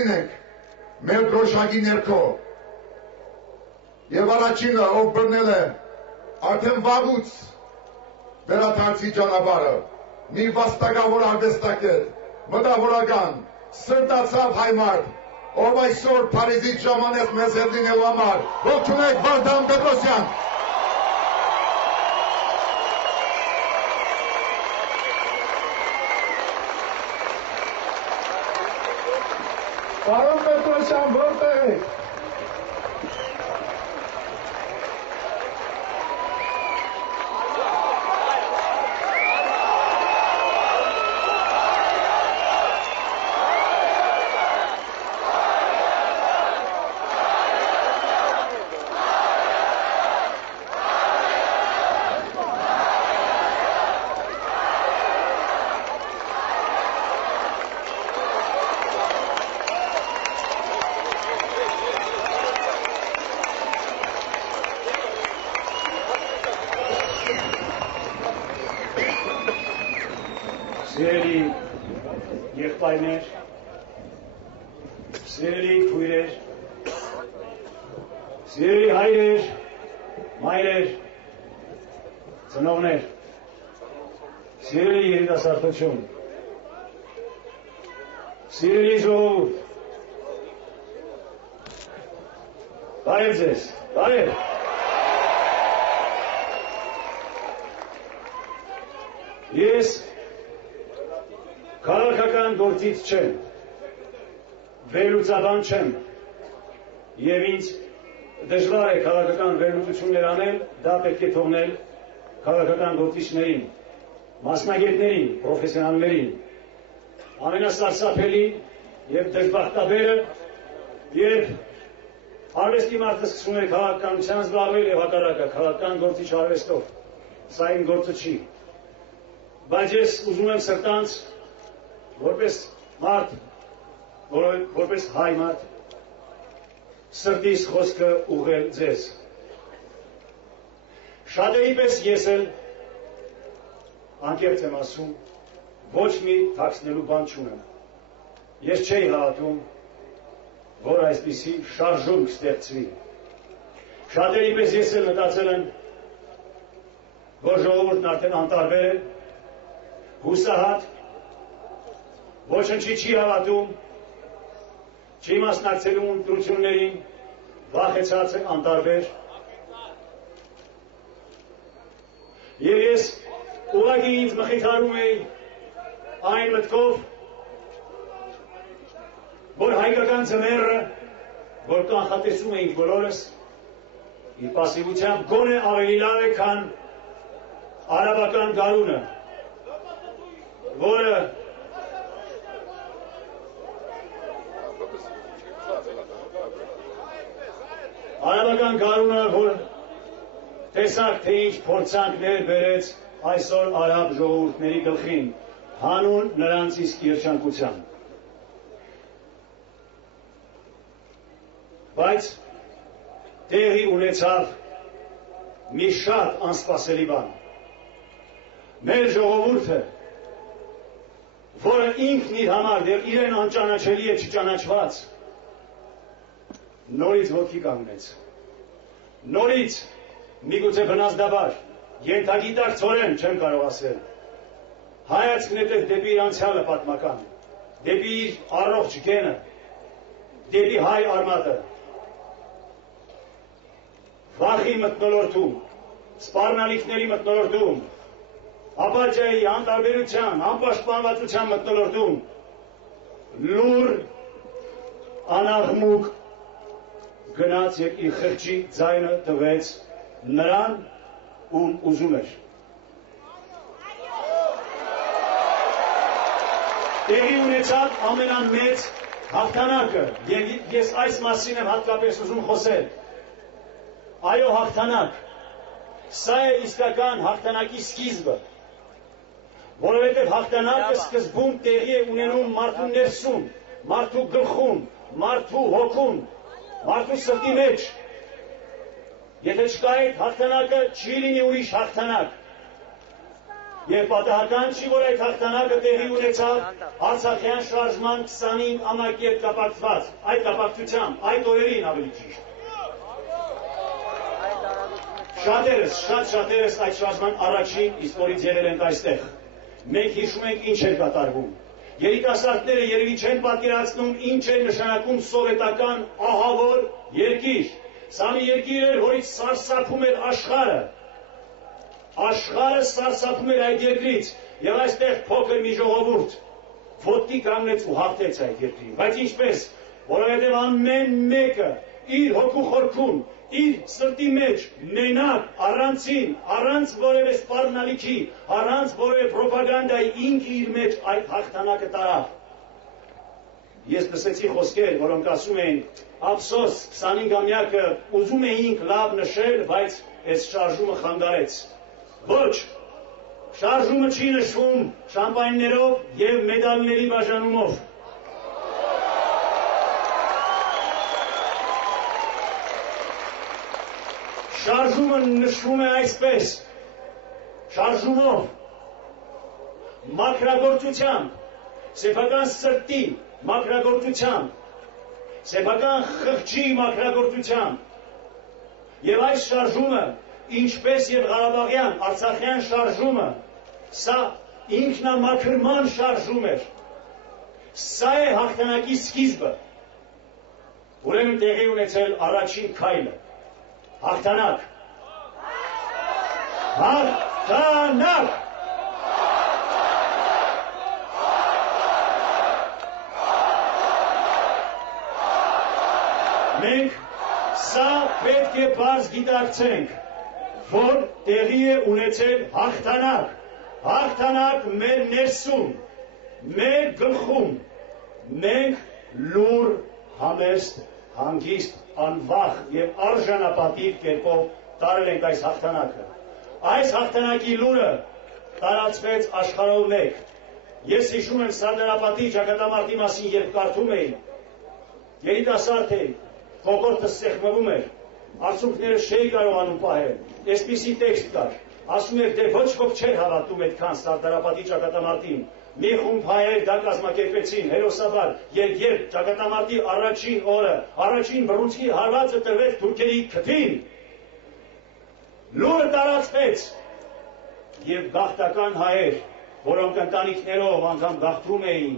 ենք մեր դրոշակի ներքո եւ առաջինը ով բռնել է արդեն վաղուց վերադարձի ճանապարհը մի վաստակավոր արվեստագետ մտավորական սրտացավ հայ մարդ ով այսօր Փարիզից ժամանեց մեզ հետ լինելու համար ողջունեք Վարդան Պետրոսյան Պարոն Պետրոսյան, որտեղ եք։ Սիրելի եղբայրներ, սիրելի քույրեր, սիրելի հայրեր, մայրեր, ծնողներ, սիրելի երիտասարդություն, սիրելի ժողովուրդ, բարև ձեզ, բարև։ Ես քաղաքական գործից չեմ, վերլուծաբան չեմ, եւ ինձ դժվար է քաղաքական վերլուծություններ անել, դա պետք է թողնել քաղաքական գործիչներին, մասնագետներին, պրոֆեսիոնալներին։ Ամենասարսափելի եւ դժբախտաբերը, երբ արվեստի մարդը սկսում է քաղաքականության զբաղվել եւ հակառակը քաղաքական գործիչ արվեստով, սա իմ գործը չի, բայց ես ուզում եմ սրտանց որպես մարդ, որպես հայ մարդ, սրտիս խոսքը ուղղել ձեզ։ Շատերի պես ես էլ, անկեղծ եմ ասում, ոչ մի թաքցնելու բան չունեմ։ Ես չէի հավատում, որ այսպիսի շարժում կստեղծվի։ Շատերի պես ես էլ մտածել եմ, որ ժողովուրդն արդեն անտարբեր է, հուսահատ, ոչնչի չի հավատում, չի մասնակցելու ընտրություններին, վախեցած է, անտարբեր։ Եվ ես ուղղակի ինձ մխիթարում էի այն մտքով, որ հայկական ձմեռը, որ կանխատեսում էինք բոլորս, իր պասիվությամբ գոնե ավելի լավ է, քան արաբական գարունը, որը Արաբական գարունը, որ տեսակ թե ինչ փորձանքներ բերեց այսօր արաբ ժողովուրդների գլխին, հանուն նրանց իսկ երջանկության։ Բայց տեղի ունեցավ մի շատ անսպասելի բան։ Մեր ժողովուրդը, որը ինքն իր համար դեռ իրեն անճանաչելի է չճանաչված, նորից ոտքի կանգնեց, նորից միգուցե բնազդաբար, ենթագիտակցորեն չեմ կարող ասել, հայացք նետեց դեպի իր անցյալը պատմական, դեպի իր առողջ գենը, դեպի հայ արմատը, վախի մթնոլորտում, սպառնալիքների մթնոլորտում, ապաճայի, անտարբերության, անպաշտպանվածության մթնոլորտում, լուր, անաղմուկ գնաց եւ իր խղճի ձայնը տվեց նրան, ում ուզում էր։ Տեղի ունեցավ ամենամեծ հաղթանակը, եւ ես այս մասին եմ հատկապես ուզում խոսել։ Այո, հաղթանակ։ Սա է իսկական հաղթանակի սկիզբը, որովհետեւ հաղթանակը սկզբում տեղի է ունենում մարդու ներսում, մարդու գլխում, մարդու հոգում, մարդու սրտի մեջ, եթե չկա այդ հաղթանակը, չի լինի ուրիշ հաղթանակ։ Եվ պատահական չի, որ այդ հաղթանակը տեղի ունեցավ Արցախյան շարժման 25 ամյակի հետ կապակցված, այդ կապակցությամբ, այդ օրերին ավելի ճիշտ։ Շատերս այդ շարժման առաջին իսկորից եղել ենք այստեղ։ Մենք հիշում ենք ինչ էր կատարվում։ Երիտասարդները երևի չեն պատկերացնում ինչ էր նշանակում սովետական ահավոր երկիր։ Սա մի երկիր էր, որից սարսափում էր աշխարհը։ Աշխարհը սարսափում էր այդ երկրից, եւ այստեղ փոքր մի ժողովուրդ ոտքի կանգնեց ու հաղթեց այդ երկրին։ Բայց ինչպես, որովհետեւ ամեն մեկը իր հոգու խորքում, իր սրտի մեջ մենակ, առանցին, առանց որևէ սպառնալիքի, առանց որևէ պրոպագանդայի ինքը իր մեջ այդ հաղթանակը տարավ։ Ես լսեցի խոսքեր, որոնք ասում էին, ափսոս 25-ամյակը ուզում էինք լավ նշել, բայց այս շարժումը խանգարեց։ Ոչ, շարժումը չի նշվում շամպայններով եւ մեդալների բաժանումով։ Շարժումը նշվում է այսպես, շարժումով, մաքրագործությամբ, սեփական սրտի մաքրագործությամբ, սեփական խղճի մաքրագործությամբ։ Եվ այս շարժումը, ինչպես եւ Ղարաբաղյան, Արցախյան շարժումը, սա ինքնամաքրման շարժում էր։ Սա է հաղթանակի սկիզբը։ Ուրեմն տեղի ունեցել առաջին քայլը։ Հաղթանակ։ Հաղթանակ։ Մենք սա պետք է բարձ գիտակցենք, որ տեղի է ունեցել հաղթանակ, հաղթանակ մեր ներսում, մեր գլխում, մենք լուր, համեստ, հանգիստ, անվախ եւ արժանապատիվ կերպով տարել ենք այս հաղթանակը։ Այս հաղթանակի լուրը տարածվեց աշխարհով մեկ։ Ես հիշում եմ Սարդարապատի ճակատամարտի մասին, երբ կարդում էի, երիտասարդ էի, կոկորդս սեղմվում էր, արցունքները չէի կարողանում պահել, այսպիսի տեքստ կար, ասում էր, դե ոչ ոք չէր հավատում այդքան Սարդարապատի ճակատամարտին, մի խումբ հայեր դա կազմակերպեցին հերոսաբար, երբ ճակատամարտի առաջին օրը, առաջին բռունցքի հարվածը տրվեց թուրքերի քթին, լուրը տարածվեց եւ գաղթական հայեր, որոնք ընտանիքներով անգամ գաղթում էին,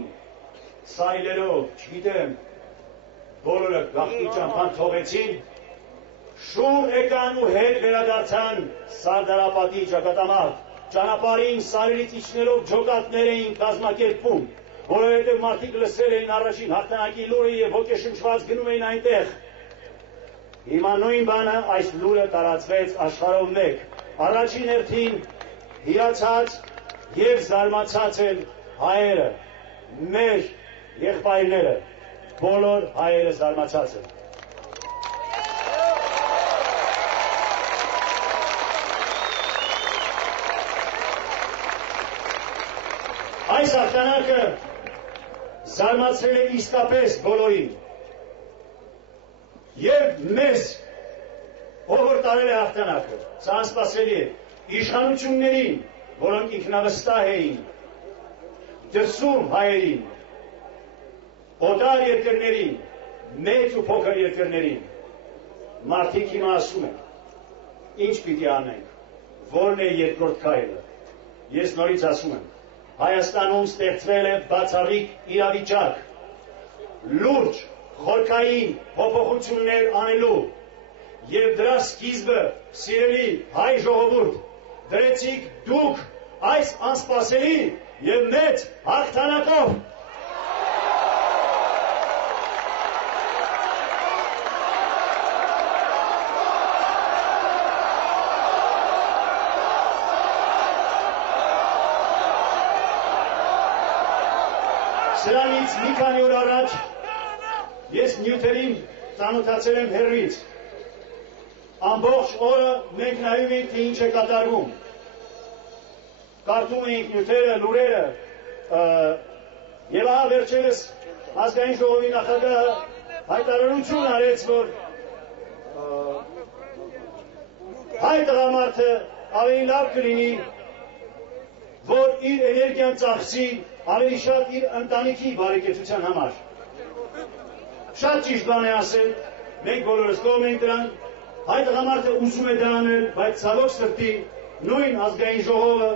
սայլերով, չգիտեմ, բոլորը գաղթի ճամփան թողեցին, շուռ եկան ու հետ վերադարձան Սարդարապատի ճակատամարտ, ճանապարհին սարերից իջնելով ջոկատներ էին կազմակերպում, որովհետև մարդիկ լսել էին առաջին հաղթանակի լուրը եւ ոգեշնչված գնում էին այնտեղ։ Հիմա նույն բանը այս լուրը տարածվեց աշխարհով մեկ։ Առաջին հերթին հիացած եւ զարմացած են հայերը, մեր եղբայրները, բոլոր հայերը զարմացած են։ Այս հաղթանակը զարմացրել է իսկապես բոլորին։ Եվ մեզ, ով որ տարել է հաղթանակը, սա անսպասելի է, իշխանություններին, որոնք ինքնավստահ էին, դրսում հայերին, օտար երկրներին, մեծ ու փոքր երկրներին, մարդիկ հիմա ասում են, ինչ պիտի անենք, որն է երկրորդ քայլը։ Ես նորից ասում եմ, Հայաստանում ստեղծվել է բացառիկ իրավիճակ, լուրջ, խորքային փոփոխություններ անելու եւ դրա սկիզբը, սիրելի հայ ժողովուրդ, դրեցիք դուք այս անսպասելի եւ մեծ հաղթանակով։ Սրանից մի քանի օր առաջ ես նյութերին ծանոթացել եմ հեռվից։ Ամբողջ օրը մենք նայում ենք, թե ինչ է կատարվում։ Կարդում էինք նյութերը, լուրերը, եւ ահա վերջերս ազգային ժողովի նախագահը հայտարարություն արեց, որ հայ տղամարդը ավելի լավ կլինի, որ իր էներգիան ծախսի ավելի շատ իր ընտանիքի բարեկեցության համար։ Շատ ճիշտ բան է ասել, մենք բոլորս կողմ ենք դրան, հայ տղամարդը ուզում է դա անել, բայց ցավոք սրտի նույն ազգային ժողովը,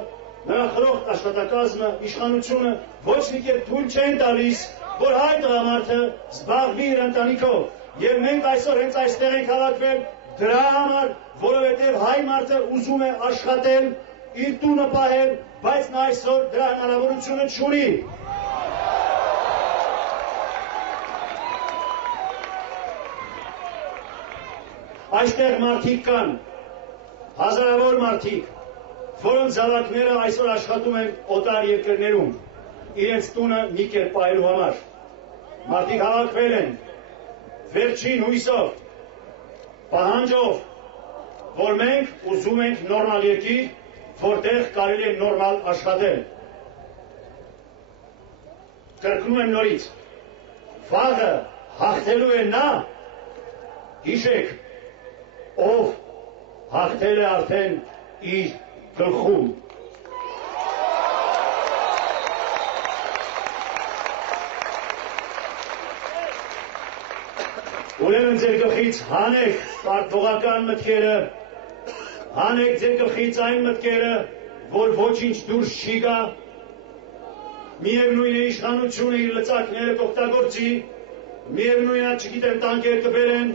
նրա խրոխտ աշխատակազմը, իշխանությունը ոչ մի կերպ թույլ չեն տալիս, որ հայ տղամարդը զբաղվի իր ընտանիքով։ Եվ մենք այսօր հենց այստեղ ենք հավաքվել դրա համար, որովհետև հայ մարդը ուզում է աշխատել, իր տունը պահել, բայց նա այսօր դրա հնարավորությունը չունի։ Այստեղ մարդիկ կան, հազարավոր մարդիկ, որոնց զավակները այսօր աշխատում են օտար երկրներում, իրենց տունը մի կերպ պահելու համար։ Մարդիկ հավաքվել են, վերջին հույսով, պահանջով, որ մենք ուզում ենք նորմալ երկիր, որտեղ կարելի է նորմալ աշխատել։ Կրկնում եմ նորից, վաղը հաղթելու է նա, հիշեք, ով հաղթել է արդեն իր գլխում։ Ուրեմն ձեր գլխից հանեք պարտողական մտքերը, հանեք ձեր գլխից այն մտքերը, որ ոչինչ դուրս չի գա, միևնույն է իշխանությունը իր լծակները կօգտագործի, միևնույն է չգիտեմ տանկեր կբերեն,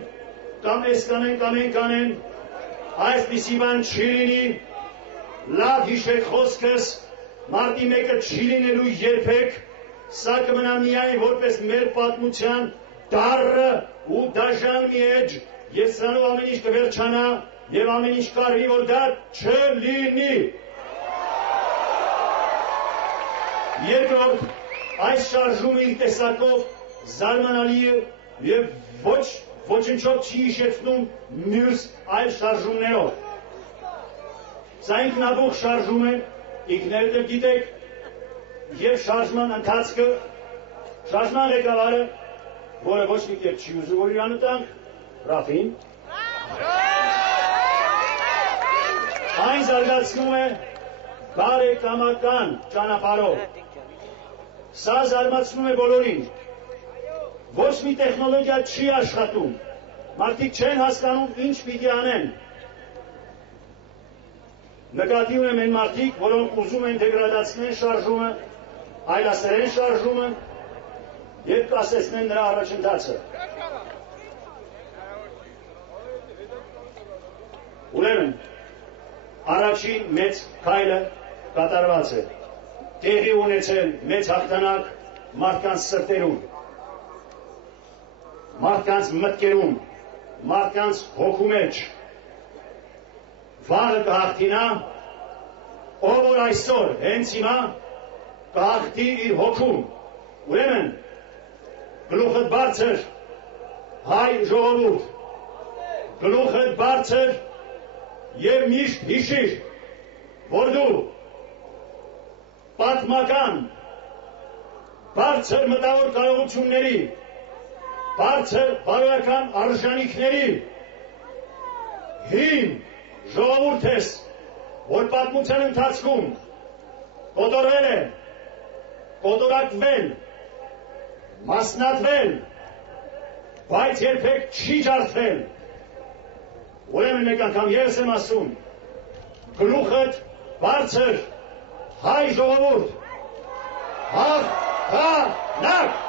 կամ էս կանեն, կամ են կանեն, այսպիսի բան չի լինի, լավ հիշեք խոսքս, մարտի մեկը չի լինելու երբեք, սա կմնա միայն որպես մեր պատմության դառը ու դաժան մի էջ, եւ սրանով ամեն ինչ կվերջանա, եւ ամեն ինչ կարելի, որ դա չլինի։ Երկրորդ, այս շարժումը իր տեսակով զարմանալի է եւ ոչնչով չի հիշեցնում մյուս այլ շարժումներով։ Սա ինքնաբուխ շարժում է, ինքներդ էլ գիտեք, եւ շարժման ընթացքը, շարժման ղեկավարը, որը ոչ մի կերպ չի ուզում, որ իրանը տանք, Ռաֆին, այն զարգացնում է բարեկամական ճանապարհով։ Սա զարմացնում է բոլորին։ Ոչ մի տեխնոլոգիա չի աշխատում, մարդիկ չեն հասկանում ինչ պիտի անեն։ Նկատի ունեմ այն մարդիկ, որոնք ուզում են դեգրադացնեն շարժումը, այլասերեն շարժումը եւ կասեցնեն նրա առաջընթացը։ Ուրեմն, առաջին մեծ քայլը կատարված է, տեղի ունեցել մեծ հաղթանակ մարդկանց սրտերում, մարդկանց մտքերում, մարդկանց հոգու մեջ։ Վաղը կհաղթինա, ով որ այսօր հենց հիմա կհաղթի իր հոգում։ Ուրեմն, գլուխդ բարձր, հայ ժողովուրդ, գլուխդ բարձր եւ միշտ հիշիր, որ դու պատմական բարձր մտավոր կարողությունների, բարձր բարոյական արժանիքների հին ժողովուրդ ես, որ պատմության ընթացքում կոտորվել է, կոտորակվել, մասնատվել, բայց երբեք չի ջարդվել։ Ուրեմն մեկ անգամ ես եմ ասում, գլուխդ բարձր, հայ ժողովուրդ, հաղթանակ։